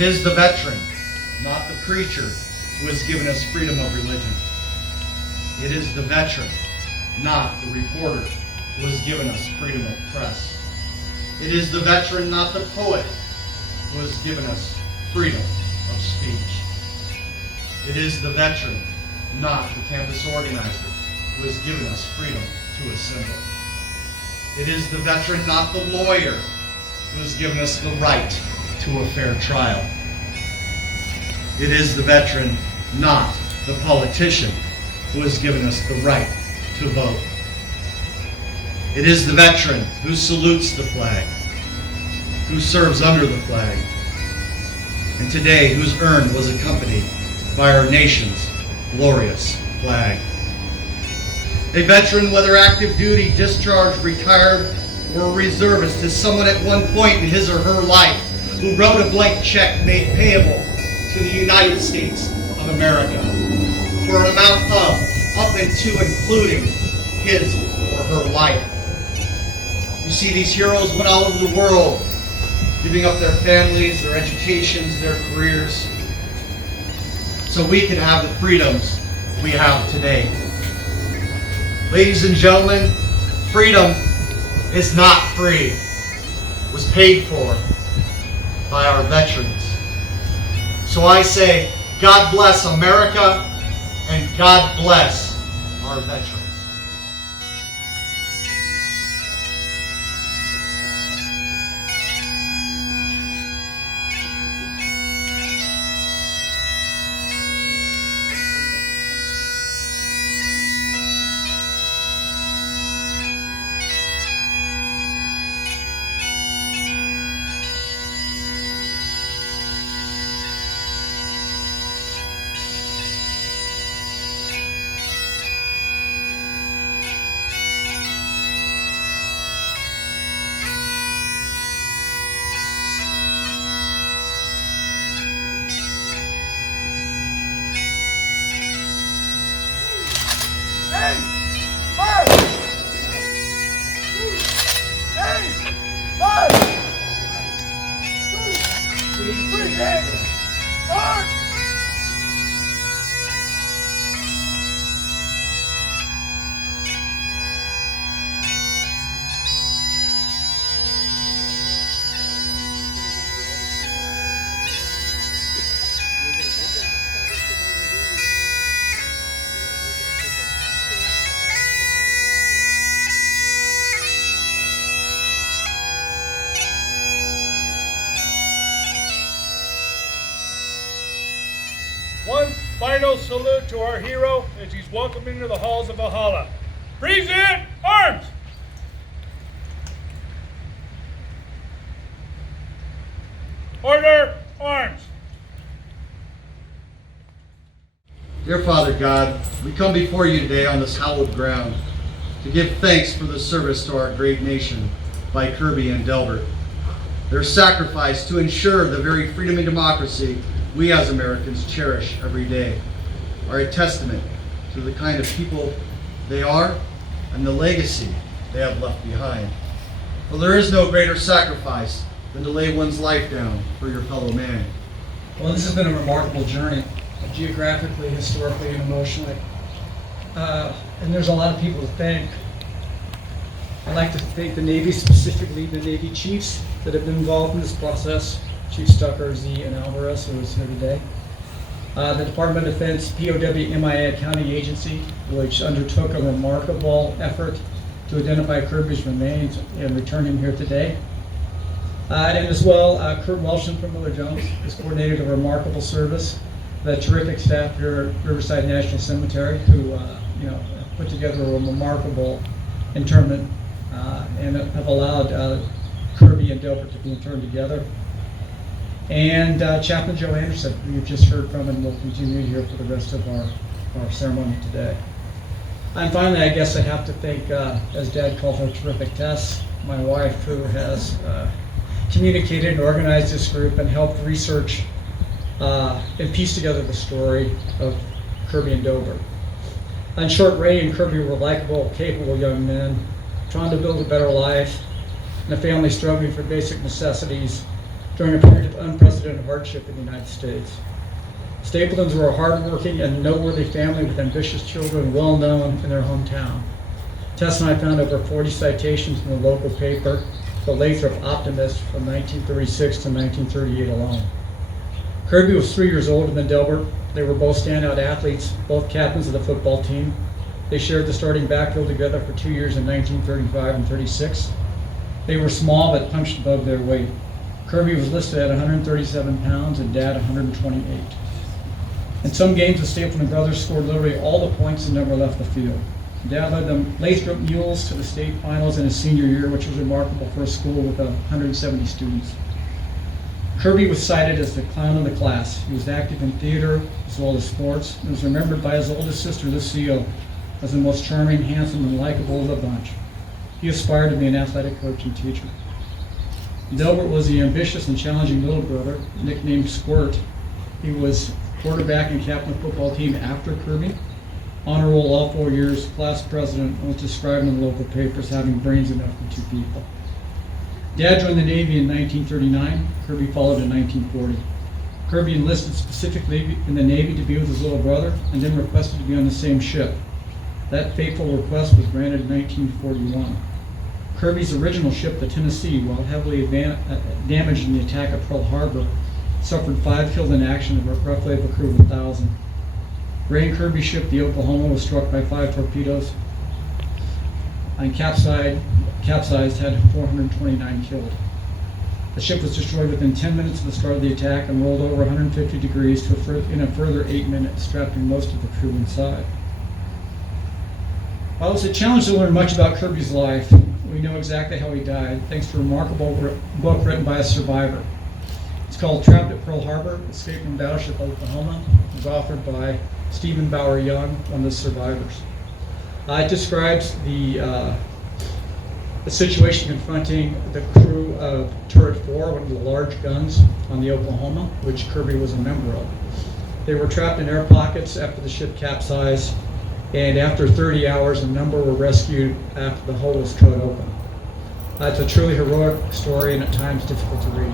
It is the veteran, not the preacher, who has given us freedom of religion. It is the veteran, not the reporter, who has given us freedom of press. It is the veteran, not the poet, who has given us freedom of speech. It is the veteran, not the campus organizer, who has given us freedom to assemble. It is the veteran, not the lawyer, who has given us the right to a fair trial. It is the veteran, not the politician, who has given us the right to vote. It is the veteran who salutes the flag, who serves under the flag, and today whose urn was accompanied by our nation's glorious flag. A veteran, whether active duty, discharged, retired, or a reservist, is someone at one point in his or her life who wrote a blank check made payable to the United States of America for an amount of, up into, including his or her life. You see, these heroes went all over the world, giving up their families, their educations, their careers, so we could have the freedoms we have today. Ladies and gentlemen, freedom is not free. It was paid for by our veterans. So I say, God bless America, and God bless our veterans. One final salute to our hero as he's welcomed into the halls of Valhalla. Present arms! Order, arms! Dear Father God, we come before you today on this hallowed ground to give thanks for the service to our great nation by Kirby and Delbert. Their sacrifice to ensure the very freedom and democracy we as Americans cherish every day are a testament to the kind of people they are and the legacy they have left behind. For there is no greater sacrifice than to lay one's life down for your fellow man. Well, this has been a remarkable journey, geographically, historically, and emotionally. And there's a lot of people to thank. I'd like to thank the Navy, specifically the Navy chiefs that have been involved in this process. Chief Stucker, Z, and Alvarez, who is here today. The Department of Defense POW MIA County Agency, which undertook a remarkable effort to identify Kirby's remains and return him here today. And as well, Kurt Welshon from Miller Jones has coordinated a remarkable service. The terrific staff here at Riverside National Cemetery, who put together a remarkable interment and have allowed Kirby and Delbert to be interred together. And Chaplain Joe Anderson, who you've just heard from and will continue here for the rest of our ceremony today. And finally, I guess I have to thank, as Dad calls her, terrific Tess, my wife, who has communicated and organized this group and helped research and piece together the story of Kirby and Delbert. In short, Ray and Kirby were likable, capable young men trying to build a better life, and a family struggling for basic necessities during a period of unprecedented hardship in the United States. Stapletons were a hardworking and noteworthy family with ambitious children well known in their hometown. Tess and I found over 40 citations in the local paper, the Lathrop Optimist, from 1936 to 1938 alone. Kirby was 3 years older than Delbert. They were both standout athletes, both captains of the football team. They shared the starting backfield together for 2 years in 1935 and 36. They were small but punched above their weight. Kirby was listed at 137 pounds and Dad 128. In some games, the Stapleton brothers scored literally all the points and never left the field. Dad led the Lathrop Mules to the state finals in his senior year, which was remarkable for a school with 170 students. Kirby was cited as the clown of the class. He was active in theater as well as sports, and was remembered by his oldest sister, Lucille, as the most charming, handsome, and likable of the bunch. He aspired to be an athletic coach and teacher. Delbert was the ambitious and challenging little brother, nicknamed Squirt. He was quarterback and captain of the football team after Kirby. Honor roll all 4 years, class president, and was described in the local papers having brains enough for 2 people. Dad joined the Navy in 1939. Kirby followed in 1940. Kirby enlisted specifically in the Navy to be with his little brother and then requested to be on the same ship. That fateful request was granted in 1941. Kirby's original ship, the Tennessee, while heavily damaged in the attack at Pearl Harbor, suffered 5 killed in action and roughly of a crew of 1,000. Ray and Kirby's ship, the Oklahoma, was struck by 5 torpedoes and capsized, had 429 killed. The ship was destroyed within 10 minutes of the start of the attack and rolled over 150 degrees in a further 8 minutes, trapping most of the crew inside. While it's a challenge to learn much about Kirby's life, we know exactly how he died, thanks to a remarkable book written by a survivor. It's called Trapped at Pearl Harbor, Escape from Battleship Oklahoma. It was authored by Stephen Bauer Young, one of the survivors. It describes the situation confronting the crew of Turret 4, one of the large guns on the Oklahoma, which Kirby was a member of. They were trapped in air pockets after the ship capsized, and after 30 hours, a number were rescued after the hull was cut open. It's a truly heroic story and at times difficult to read.